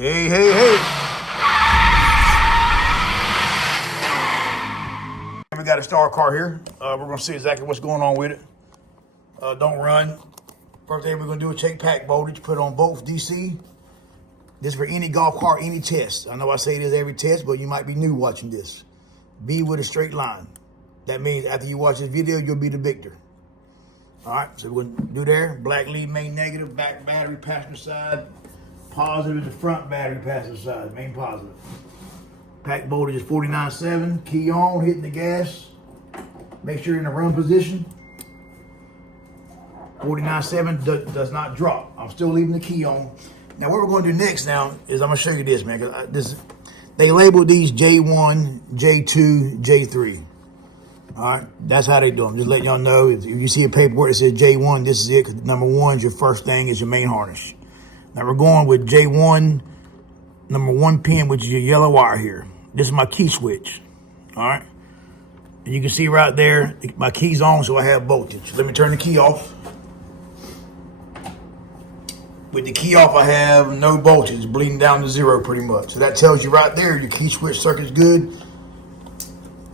Hey, hey, hey. We got a star car here. We're going to see exactly what's going on with it. Don't run. First thing we're going to do is check pack voltage, put on both DC. This is for any golf cart, any test. I know I say this every test, but you might be new watching this. Be with a straight line. That means after you watch this video, you'll be the victor. All right, so we're going to do there. Black lead, main negative, back battery, passenger side. Positive is the front battery, passenger side, main positive. Pack voltage is 49.7. Key on, hitting the gas. Make sure you're in the run position. 49.7 does not drop. I'm still leaving the key on. Now what we're going to do next now is I'm going to show you this, man. Cause they labeled these J1, J2, J3. All right, that's how they do them. Just letting y'all know, if you see a paperwork that says J1, this is it. Cause number one is your first thing, is your main harness. Now we're going with J1, number 1 pin, which is your yellow wire here. This is my key switch. All right, and you can see right there, my key's on, so I have voltage. Let me turn the key off. With the key off, I have no voltage. It's bleeding down to 0 pretty much. So that tells you right there your key switch circuit's good.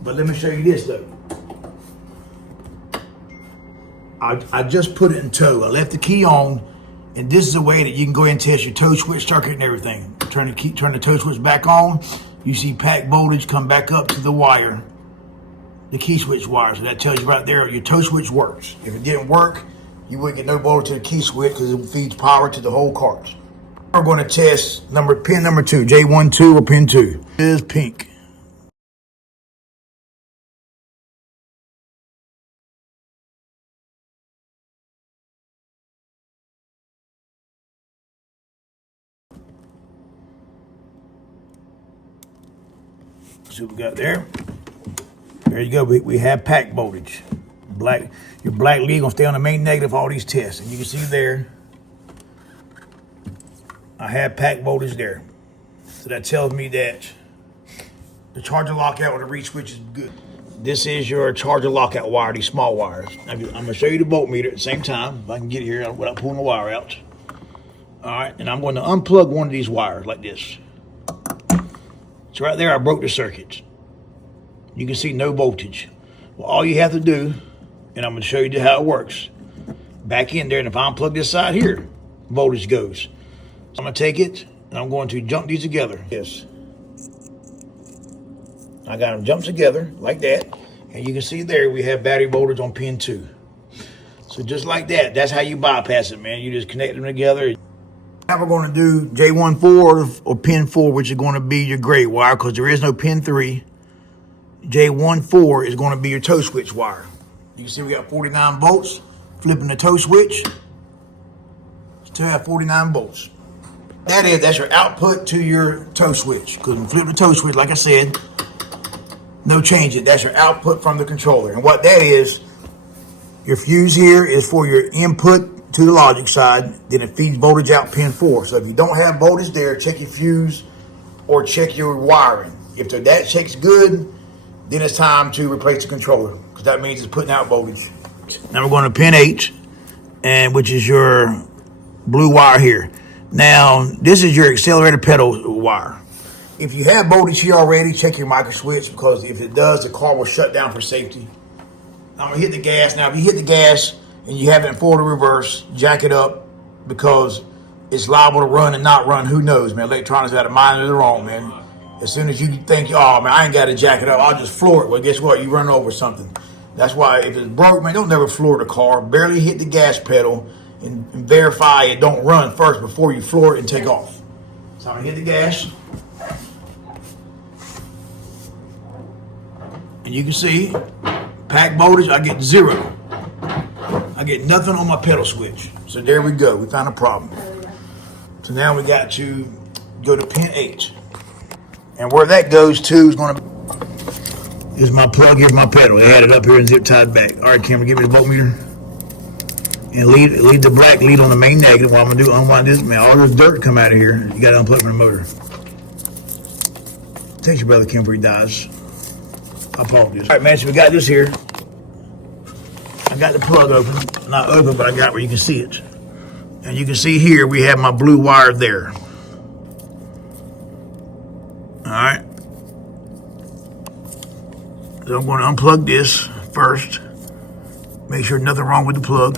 But let me show you this though. I just put it in tow. I left the key on, and this is a way that you can go ahead and test your toe switch circuit and everything. Turn the toe switch back on. You see pack voltage come back up to the wire, the key switch wire. So that tells you right there your toe switch works. If it didn't work, you wouldn't get no voltage to the key switch because it feeds power to the whole cart. We're going to test pin number 2, J12 or pin 2. It is pink. See what we got there. There you go. We have pack voltage. Your black lead gonna stay on the main negative for all these tests. And you can see there, I have pack voltage there. So that tells me that the charger lockout or the reed switch is good. This is your charger lockout wire, these small wires. I'm gonna show you the voltmeter at the same time, if I can get it here without pulling the wire out. All right, and I'm going to unplug one of these wires like this. So right there, I broke the circuit. You can see no voltage. Well, all you have to do, and I'm going to show you how it works. Back in there, and if I unplug this side here, voltage goes. So I'm going to take it, and I'm going to jump these together. Yes. I got them jumped together like that. And you can see there, we have battery voltage on pin 2. So just like that, that's how you bypass it, man. You just connect them together. Now we're going to do J14 or pin 4, which is going to be your gray wire because there is no pin 3. J14 is going to be your toe switch wire. You can see we got 49 volts. Flipping the toe switch, still have 49 volts. That's your output to your toe switch. Because when you flip the toe switch, like I said, no changing. That's your output from the controller. And what that is, your fuse here is for your input to the logic side, then it feeds voltage out pin 4. So if you don't have voltage there, check your fuse or check your wiring. If that check's good, then it's time to replace the controller because that means it's putting out voltage. Now we're going to pin 8, and which is your blue wire here. Now this is your accelerator pedal wire. If you have voltage here already, check your micro switch because if it does, the car will shut down for safety. I'm gonna hit the gas. Now if you hit the gas and you have it in forward or reverse, jack it up because it's liable to run and not run. Who knows, man? Electronics got a mind of their own, man. As soon as you think, oh man, I ain't got to jack it up, I'll just floor it. Well, guess what? You run over something. That's why if it's broke, man, don't never floor the car. Barely hit the gas pedal and verify it don't run first before you floor it and take off. So I'm gonna hit the gas. And you can see, pack voltage, I get 0. I get nothing on my pedal switch. So there we go, we found a problem. So now we got to go to pin 8. And where that goes to is gonna is my plug, here's my pedal. They had it up here and zip tied back. All right, camera, give me the voltmeter. And leave the black lead on the main negative. What I'm gonna do, unwind this, man, all this dirt come out of here. You gotta unplug from the motor. Takes your brother Kim before he dies. I apologize. All right, man, so we got this here. I got the plug open. Not open, but I got where you can see it. And you can see here, we have my blue wire there. All right. So I'm going to unplug this first. Make sure nothing wrong with the plug.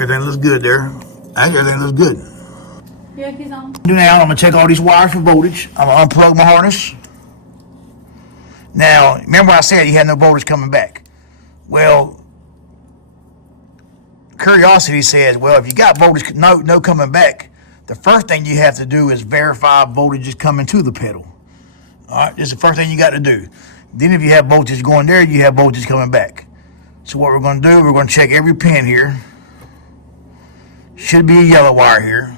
Everything looks good there. Actually, everything looks good. Yeah, he's on. Now I'm going to check all these wires for voltage. I'm going to unplug my harness. Now, remember I said you had no voltage coming back. Well, curiosity says, well, if you got voltage no coming back, the first thing you have to do is verify voltage is coming to the pedal. All right, this is the first thing you got to do. Then if you have voltage going there, you have voltage coming back. So what we're going to do, we're going to check every pin here. Should be a yellow wire here.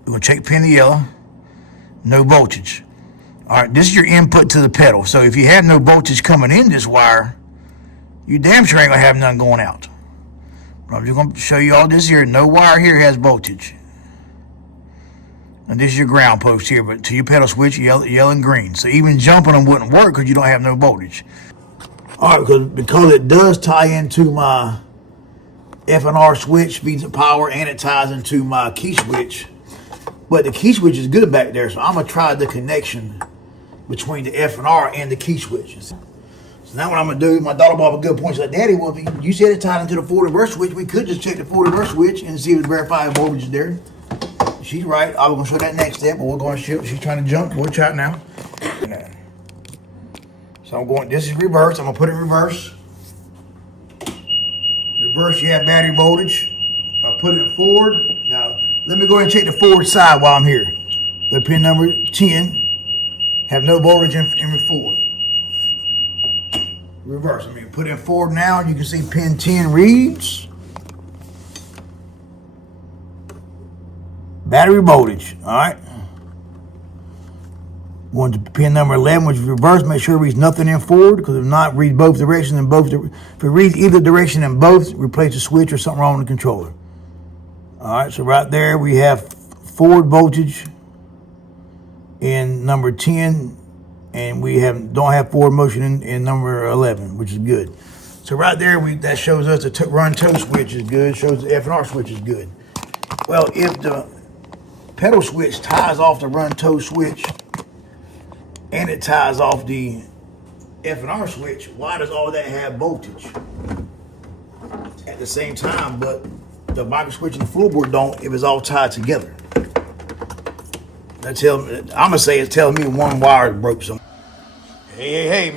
We're going to check pin the yellow. No voltage. All right, this is your input to the pedal. So if you have no voltage coming in this wire, you damn sure ain't going to have none going out. But I'm just going to show you all this here. No wire here has voltage. And this is your ground post here, but to your pedal switch, yellow and green. So even jumping them wouldn't work because you don't have no voltage. All right, because it does tie into my F&R switch, feeds the power, and it ties into my key switch. But the key switch is good back there, so I'm going to try the connection between the F&R and the key switches. So now what I'm going to do, my daughter brought up a good point. She's like, Daddy, well, you said it tied into the forward reverse switch. We could just check the forward reverse switch and see if it's verified voltage is there. She's right. I was going to show that next step, but we're going to show. She's trying to jump. We'll try it now. So I'm going, this is reverse. I'm going to put it in reverse. Reverse, you have battery voltage. I put it in forward. Now, let me go ahead and check the forward side while I'm here. The pin number 10. Have no voltage in forward. Reverse. Put in forward now. You can see pin 10 reads. Battery voltage. All right. Going to pin number 11, which is reverse. Make sure it reads nothing in forward, because if not, read both directions and both. If it reads either direction in both, replace the switch or something wrong with the controller. All right. So right there we have forward voltage in number 10, and we don't have forward motion in number 11, which is good. So right there, that shows us the run toe switch is good. Shows the F&R switch is good. Well, if the pedal switch ties off the run toe switch and it ties off the F&R switch, why does all that have voltage at the same time, but the micro switch and the floorboard don't if it's all tied together? I'm gonna say it's telling me one wire broke somewhere. Hey, man.